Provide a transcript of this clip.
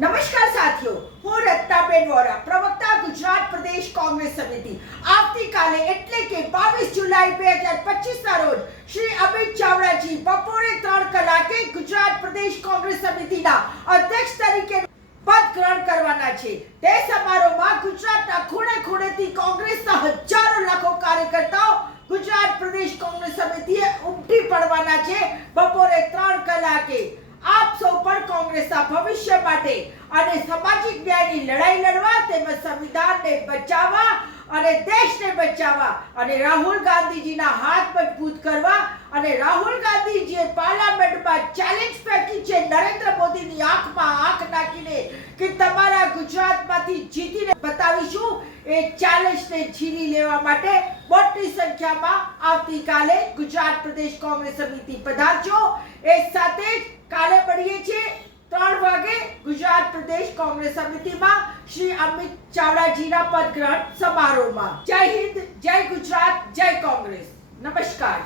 નમસ્કાર સાથીઓ, હું રત્નાબેન વોરા, પ્રવક્તા ગુજરાત પ્રદેશ કોંગ્રેસ સમિતિ. આવતીકાલે એટલે કે 22 જુલાઈ 2025 ના રોજ શ્રી અમિત ચાવડાજી બપોરે 3 કલાકે ગુજરાત પ્રદેશ કોંગ્રેસ સમિતિના અધ્યક્ષ તરીકે પદ ગ્રહણ કરવાના છે. તે સમારોહમાં ગુજરાતના ખૂણે ખૂણેથી કોંગ્રેસના હજારો લાખો કાર્યકર્તાઓ ગુજરાત પ્રદેશ કોંગ્રેસ સમિતિએ ઉમટી પડવાના છે. બપોરે 3 કલાકે આપ સૌ પણ કોંગ્રેસના ભવિષ્ય માટે અને સામાજિક ન્યાયની લડાઈ લડવા તેમજ સંવિધાનને બચાવવા અને દેશને બચાવવા અને રાહુલ ગાંધીજીના હાથ મજબૂત કરવા અને રાહુલ ગાંધીજીએ પાર્લામેન્ટમાં ચેલેન્જ ફેંકી છે નરેન્દ્ર મોદીની આંખમાં આંખ નાખીને કે તમારા ગુજરાતમાંથી જીતીને બતાવીશું. એ ચેલેન્જને ઝીલી લેવા માટે મોટી સંખ્યામાં આવતીકાલે ગુજરાત પ્રદેશ કોંગ્રેસ સમિતિ પધારજો. એ સાથે જ કાલે મળીએ છીએ 3 વાગે ગુજરાત પ્રદેશ કોંગ્રેસ સમિતિમાં શ્રી અમિત ચાવડાજીના પદગ્રહણ સમારોહમાં. જય હિન્દ, જય ગુજરાત, જય કોંગ્રેસ. નમસ્કાર.